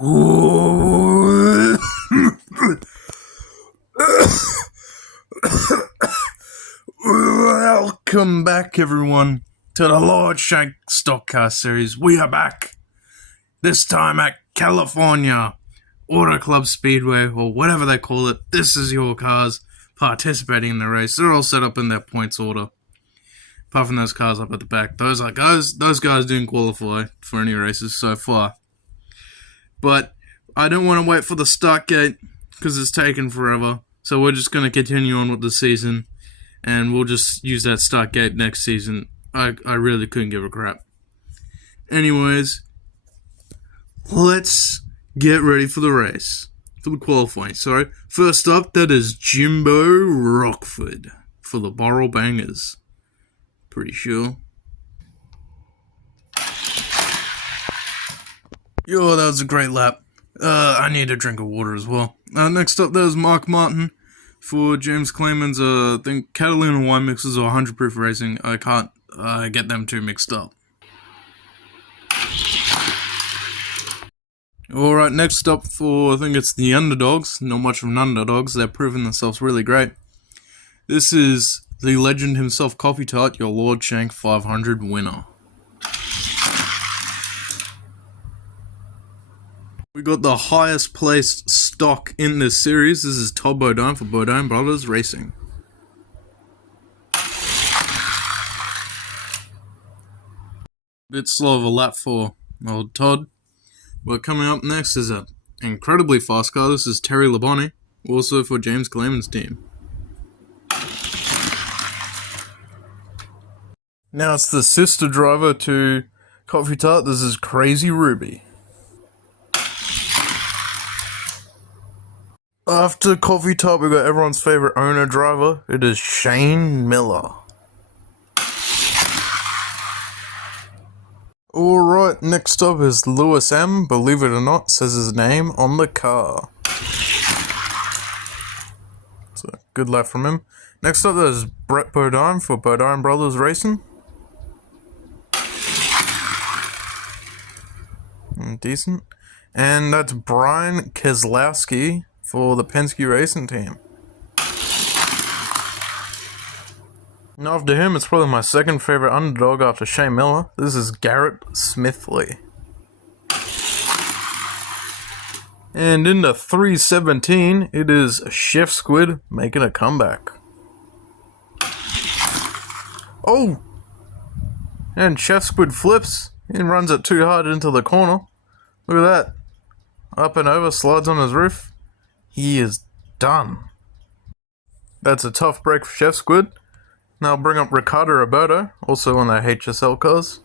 Welcome back, everyone, to the Lord Shank Stockcast series. We are back, this time at California Auto Club Speedway, or whatever they call it. This is your cars participating in the race. They're all set up in their points order, apart from those cars up at the back. Those guys didn't qualify for any races so far. But I don't want to wait for the start gate because it's taken forever. So we're just going to continue on with the season, and we'll just use that start gate next season. I really couldn't give a crap. Anyways, let's get ready for the race. For the qualifying, sorry. First up, that is Jimbo Rockford for the Borrell Bangers. Pretty sure. Yo, that was a great lap. I need a drink of water as well. Next up, there's Mark Martin for James Clayman's, I think, Catalina wine mixes or 100 proof racing. I can't get them two mixed up. Alright, next up for, I think it's the underdogs. Not much of an underdogs, they're proving themselves really great. This is the legend himself, Coffee Tart, your Lord Shank 500 winner. We got the highest placed stock in this series. This is Todd Bodine for Bodine Brothers Racing. Bit slow of a lap for old Todd. But coming up next is an incredibly fast car. This is Terry Labonte, also for James Clayman's team. Now it's the sister driver to Coffee Tart. This is Crazy Ruby. After Coffee Tart, we got everyone's favorite owner driver. It is Shane Miller. Alright, next up is Lewis M. Believe it or not, says his name on the car. So, good lap from him. Next up, there's Brett Bodine for Bodine Brothers Racing. Decent. And that's Brian Keselowski for the Penske Racing Team. And after him, it's probably my second favorite underdog after Shane Miller. This is Garrett Smithley. And in the 317, it is Chef Squid making a comeback. Oh! And Chef Squid flips and runs it too hard into the corner. Look at that. Up and over, slides on his roof. He is done. That's a tough break for Chef Squid. Now I'll bring up Ricardo Roberto, also on their HSL cars.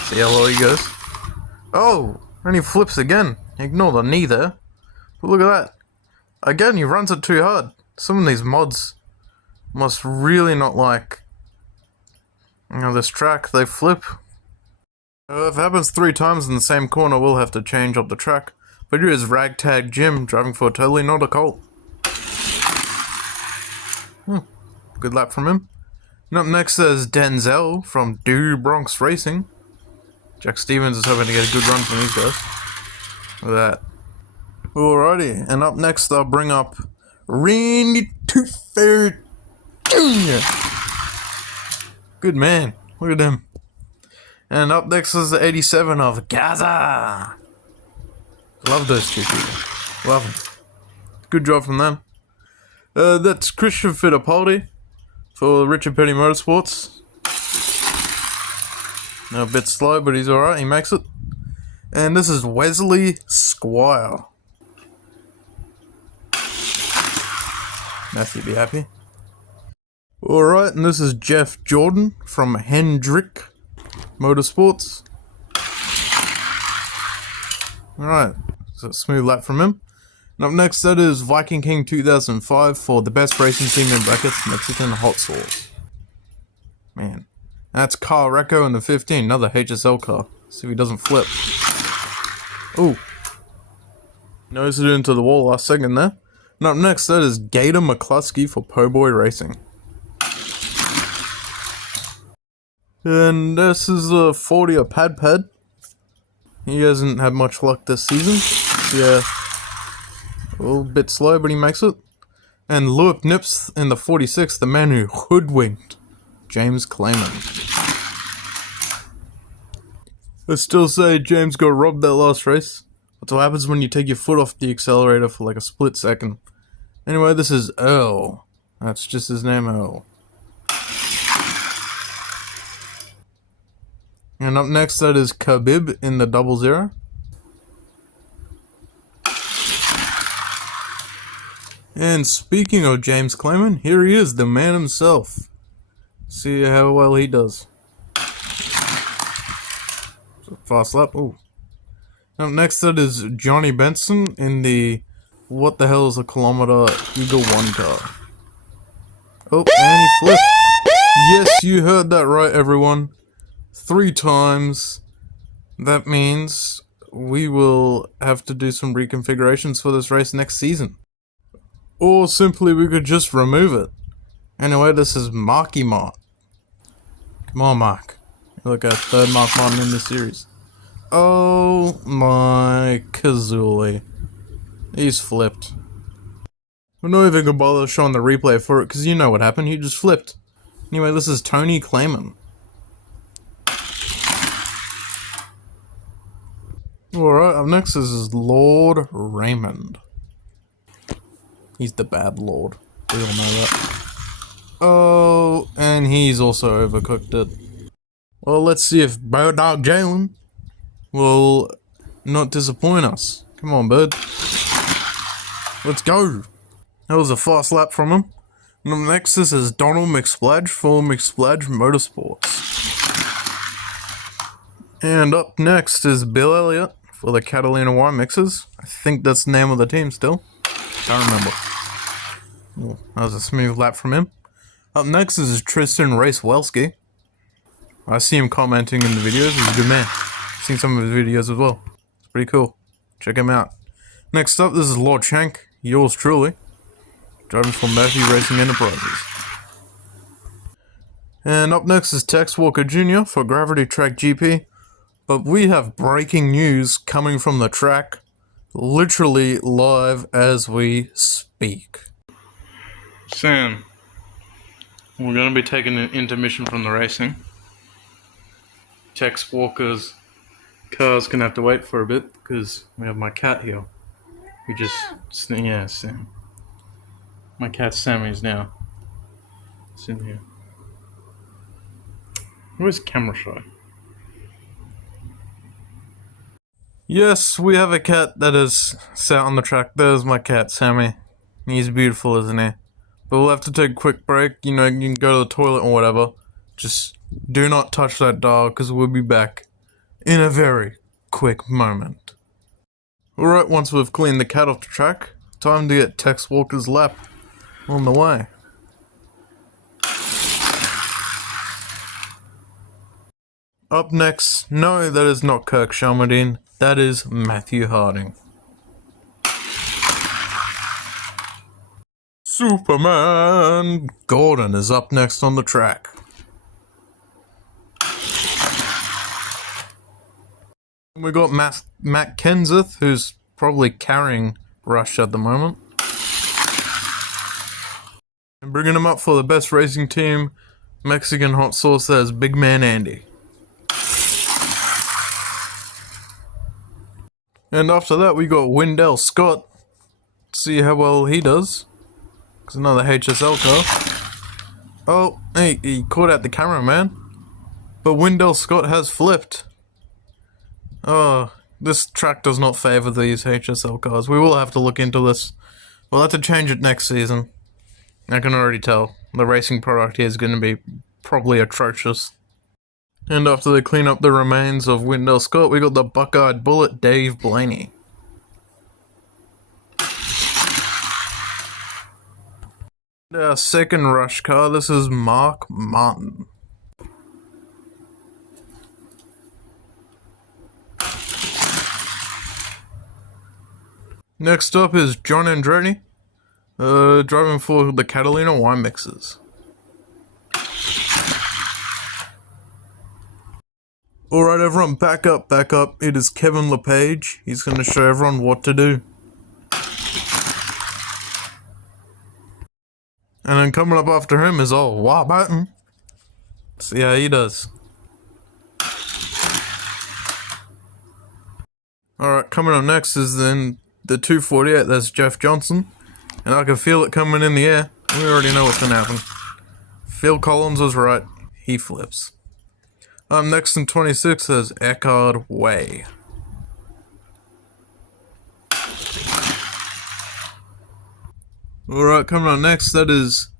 See how low he goes. Oh, and he flips again. Ignore the knee there. But look at that. Again, he runs it too hard. Some of these mods must really not like, this track. They flip. If it happens 3 times in the same corner, we'll have to change up the track. But here's Ragtag Jim driving for Totally Not a Colt. Good lap from him. And up next there's Denzel from Do Bronx Racing. Jack Stevens is hoping to get a good run from these guys. Look at that. Alrighty, and up next I'll bring up Randy Toothfair Jr. Good man. Look at him. And up next is the 87 of Gaza. Love those two people. Love them. Good job from them. That's Christian Fittipaldi for Richard Petty Motorsports. A bit slow, but he's alright. He makes it. And this is Wesley Squire. Matthew be happy. Alright, and this is Jeff Jordan from Hendrick Motorsports. Alright, so smooth lap from him. And up next, that is Viking King 2005 for the best racing team in brackets, Mexican Hot Sauce. Man, that's Carl Recco in the 15, another HSL car. See if he doesn't flip. Ooh. Nose it into the wall last second there. And up next, that is Gator McCluskey for Po' Boy Racing. And this is a 40 Pad Pad. He hasn't had much luck this season. Yeah, a little bit slow, but he makes it. And Lewis nips in the 46th, the man who hoodwinked James Clayman. I still say James got robbed that last race. That's what happens when you take your foot off the accelerator for like a split second. Anyway, this is Earl. That's just his name, Earl. And up next, that is Khabib in the 00. And speaking of James Clayman, here he is, the man himself. See how well he does. Fast lap. Ooh. Up next, that is Johnny Benson in the what the hell is a kilometer Eagle 1 car. Oh, and he flipped. Yes, you heard that right, everyone. 3 times. That means we will have to do some reconfigurations for this race next season. Or simply we could just remove it. Anyway, this is Marky Mark. Come on, Mark. You're like a 3rd Mark Martin in this series. Oh my Kazooie. He's flipped. We're not even gonna bother showing the replay for it because you know what happened. He just flipped. Anyway, this is Tony Clayman. Alright, up next is Lord Raymond. He's the bad lord. We all know that. Oh, and he's also overcooked it. Well, let's see if Bird Dog Jalen will not disappoint us. Come on, Bird. Let's go. That was a fast lap from him. And up next, this is Donald McSplodge for McSplodge Motorsports. And up next is Bill Elliott for the Catalina Wine Mixers. I think that's the name of the team still. Can't remember. Oh, that was a smooth lap from him. Up next is Tristan Racewelski. I see him commenting in the videos. He's a good man. I've seen some of his videos as well. It's pretty cool. Check him out. Next up, this is Lord Shank, yours truly, driving for Murphy Racing Enterprises. And up next is Tex Walker Jr. for Gravity Track GP. But we have breaking news coming from the track, literally live as we speak. Sam, we're going to be taking an intermission from the racing. Tex Walker's car's going to have to wait for a bit because we have my cat here. We just, yeah, Sam. My cat Sammy's now. It's in here. Where's camera shy? Yes, we have a cat that is sat on the track. There's my cat, Sammy. He's beautiful, isn't he? But we'll have to take a quick break. You know, you can go to the toilet or whatever. Just do not touch that dial because we'll be back in a very quick moment. Alright, once we've cleaned the cat off the track, time to get Tex Walker's lap on the way. Up next, no, that is not Kirk Shelmerdine, that is Matthew Harding. Superman Gordon is up next on the track. We got Matt Kenseth, who's probably carrying Rush at the moment. And bringing him up for the best racing team, Mexican hot sauce, that is Big Man Andy. And after that, we got Wendell Scott. See how well he does. It's another HSL car. Oh, hey, he caught out the cameraman. But Wendell Scott has flipped. Oh, this track does not favour these HSL cars. We will have to look into this. We'll have to change it next season. I can already tell. The racing product here is going to be probably atrocious. And after they clean up the remains of Wendell Scott, we got the buck-eyed bullet, Dave Blaney. Our second Rush car, this is Mark Martin. Next up is John Andretti, driving for the Catalina Wine Mixers. Alright everyone, back up, back up. It is Kevin LePage. He's going to show everyone what to do. And then coming up after him is old Warburton. See how he does. Alright, coming up next is then the 248, that's Jeff Johnson. And I can feel it coming in the air. We already know what's going to happen. Phil Collins was right. He flips. Next in 26 is Eckhard Way. Alright, coming on next, that is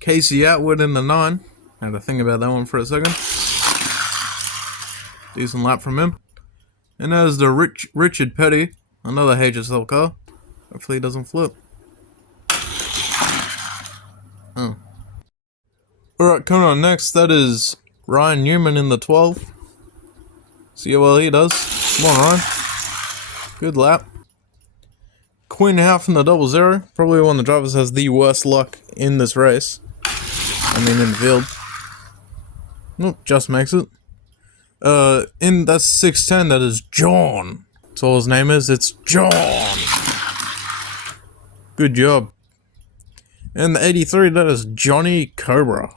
Casey Atwood in the 9. I had to think about that one for a second. Decent lap from him. And that is the Richard Petty, another HSL car. Hopefully he doesn't flip. Oh. Alright, coming on next, that is Ryan Newman in the 12. See how well he does. Come on, Ryan. Good lap. Quinn Howe in the 00. Probably one of the drivers has the worst luck in this race. I mean, in the field. Nope, just makes it. That's 610, that is John. That's all his name is, it's John. Good job. And the 83, that is Johnny Cobra.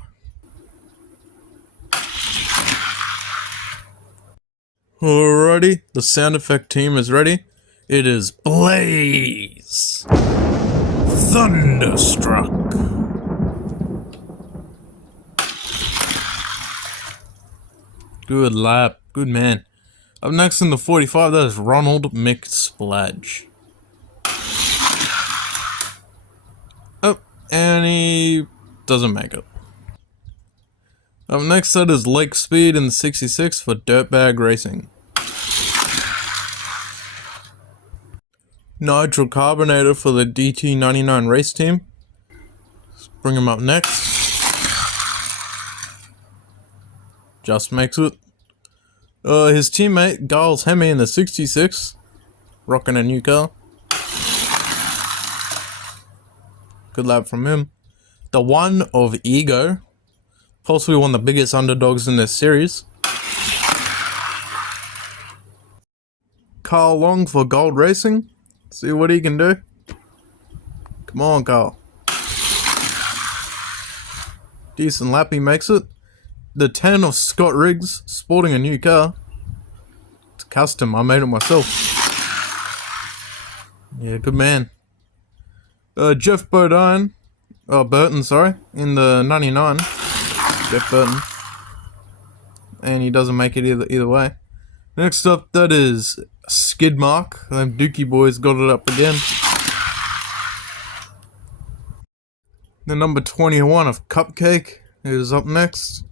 Alrighty, the sound effect team is ready. It is Blaze. Thunderstruck. Good lap, good man. Up next in the 45, that is Ronald McSplodge. Oh, and he doesn't make it. Up next, that is Lake Speed in the 66 for Dirtbag Racing. Nigel Carbonator for the DT99 race team. Let's bring him up next. Just makes it. His teammate, Giles Hemme in the 66. Rocking a new car. Good lap from him. The one of Ego. Possibly one of the biggest underdogs in this series. Carl Long for Gold Racing. See what he can do. Come on, Carl. Decent lap, he makes it. The 10 of Scott Riggs, sporting a new car. It's custom, I made it myself. Yeah, good man. Jeff Burton, sorry, in the 99. Jeff Burton. And he doesn't make it either way. Next up, that is Skidmark. Them Dookie boys got it up again. The number 21 of Cupcake is up next.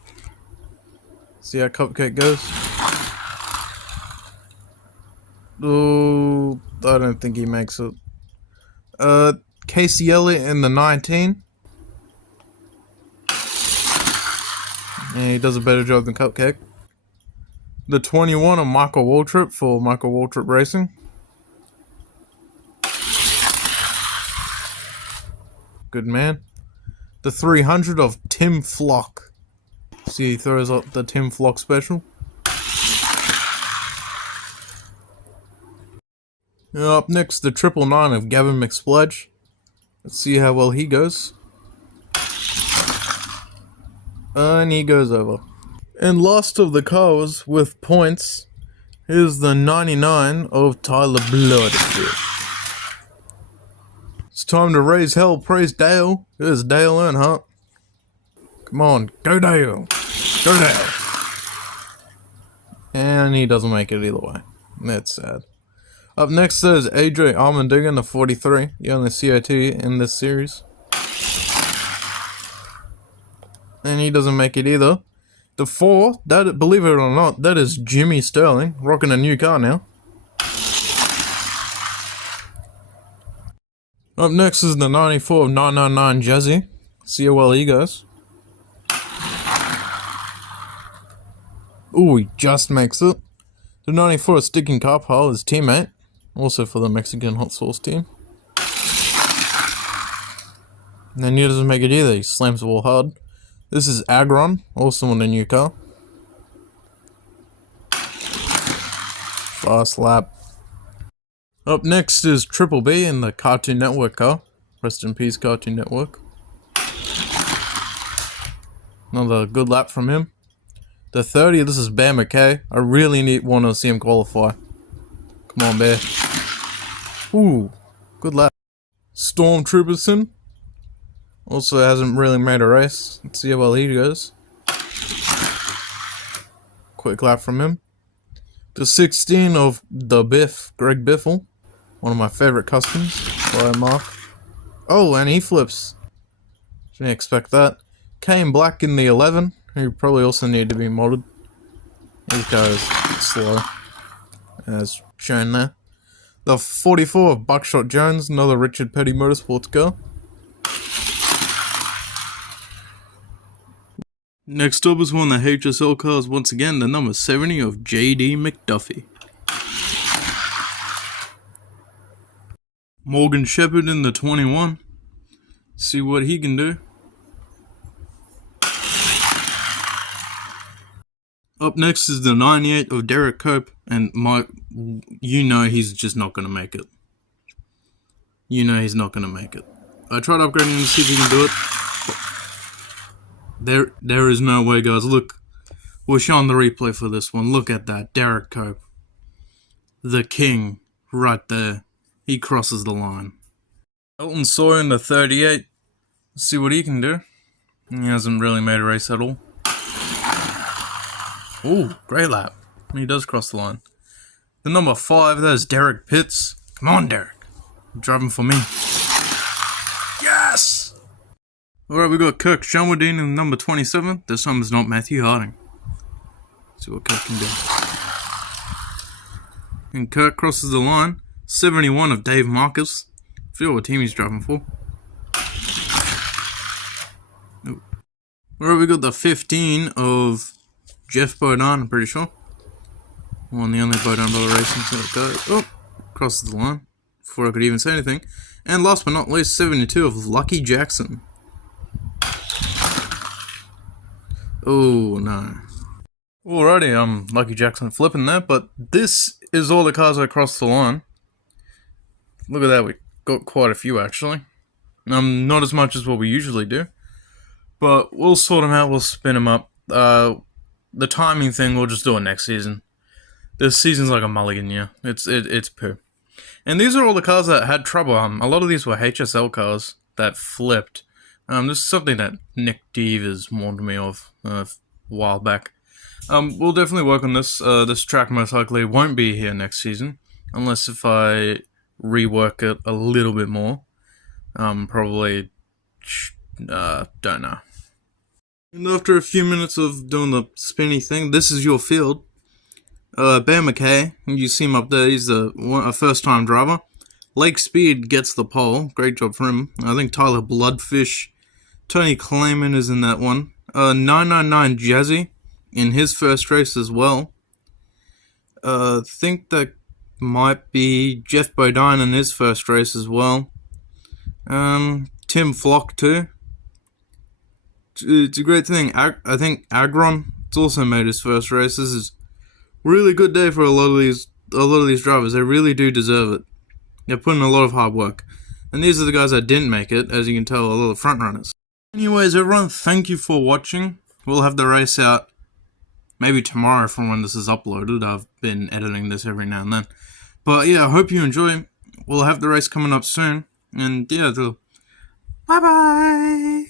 See how Cupcake goes. Oh, I don't think he makes it. Casey Elliott in the 19. And he does a better job than Cupcake. The 21 of Michael Waltrip for Michael Waltrip Racing. Good man. The 300 of Tim Flock. See, he throws up the Tim Flock special. Up next, the 999 of Gavin McSplodge. Let's see how well he goes. And he goes over. And last of the cars with points is the 99 of Tyler Bloodfish. It's time to raise hell, praise Dale. Here's Dale Earnhardt. Come on, go Dale. Go Dale. And he doesn't make it either way. That's sad. Up next is AJ Armandigan, the 43, the only COT in this series. And he doesn't make it either. The 4, that, believe it or not, that is Jimmy Sterling, rocking a new car now. Up next is the 94 of 999 Jazzy. See how well he goes. Ooh, he just makes it. The 94 of Sticking Car Pile, his teammate, also for the Mexican Hot Sauce team. And then he doesn't make it either, he slams the wall hard. This is Agron, also on a new car. Fast lap. Up next is Triple B in the Cartoon Network car. Rest in peace, Cartoon Network. Another good lap from him. The 30, this is Bear McKay. I really want to see him qualify. Come on, Bear. Ooh, good lap. Stormtrooperson also hasn't really made a race. Let's see how well he goes. Quick lap from him. The 16 of the Biff, Greg Biffle. One of my favorite customs by Mark. Oh, and he flips. Didn't expect that. Kane Black in the 11, who probably also need to be modded. His car is slow, as shown there. The 44 of Buckshot Jones, another Richard Petty Motorsports car. Next up is one of the HSL cars, once again, the number 70 of JD McDuffie. Morgan Shepherd in the 21. See what he can do. Up next is the 98 of Derek Cope, and you know he's just not going to make it. You know he's not going to make it. I tried upgrading him to see if he can do it. There is no way, guys. Look, we're showing the replay for this one. Look at that, Derek Cope. The king, right there. He crosses the line. Elton Sawyer in the 38. Let's see what he can do. He hasn't really made a race at all. Ooh, great lap. He does cross the line. The number 5, there's Derek Pitts. Come on, Derek. Driving for me. Yes! Alright, we got Kirk Shelmerdine in number 27. This time is not Matthew Harding. Let's see what Kirk can do. And Kirk crosses the line. 71 of Dave Marcus. I forget what team he's driving for. Alright, we got the 15 of Jeff Bodine, I'm pretty sure. Won the only Bodine brother racing to go. Oh, crosses the line before I could even say anything. And last but not least, 72 of Lucky Jackson. Oh no. Alrighty, Lucky Jackson flipping that, but this is all the cars that crossed the line. Look at that, we got quite a few actually. Not as much as what we usually do, but we'll sort them out, we'll spin them up. The timing thing, we'll just do it next season. This season's like a mulligan year. It's poo. And these are all the cars that had trouble. A lot of these were HSL cars that flipped. This is something that Nick Devers warned me of a while back. We'll definitely work on this. This track most likely won't be here next season, unless if I rework it a little bit more. Probably, don't know. And after a few minutes of doing the spinny thing, this is your field. Bear McKay, you see him up there, he's a first-time driver. Lake Speed gets the pole, great job for him. I think Tyler Bloodfish, Tony Clayman is in that one. 999 Jazzy in his first race as well. Think that might be Jeff Bodine in his first race as well. Tim Flock too. It's a great thing. I think Agron, it's also made his first race. This is a really good day for a lot of these drivers. They really do deserve it. They're putting a lot of hard work. And these are the guys that didn't make it, as you can tell, a lot of front runners. Anyways, everyone, thank you for watching. We'll have the race out maybe tomorrow from when this is uploaded. I've been editing this every now and then. But yeah, I hope you enjoy. We'll have the race coming up soon. And yeah, bye-bye!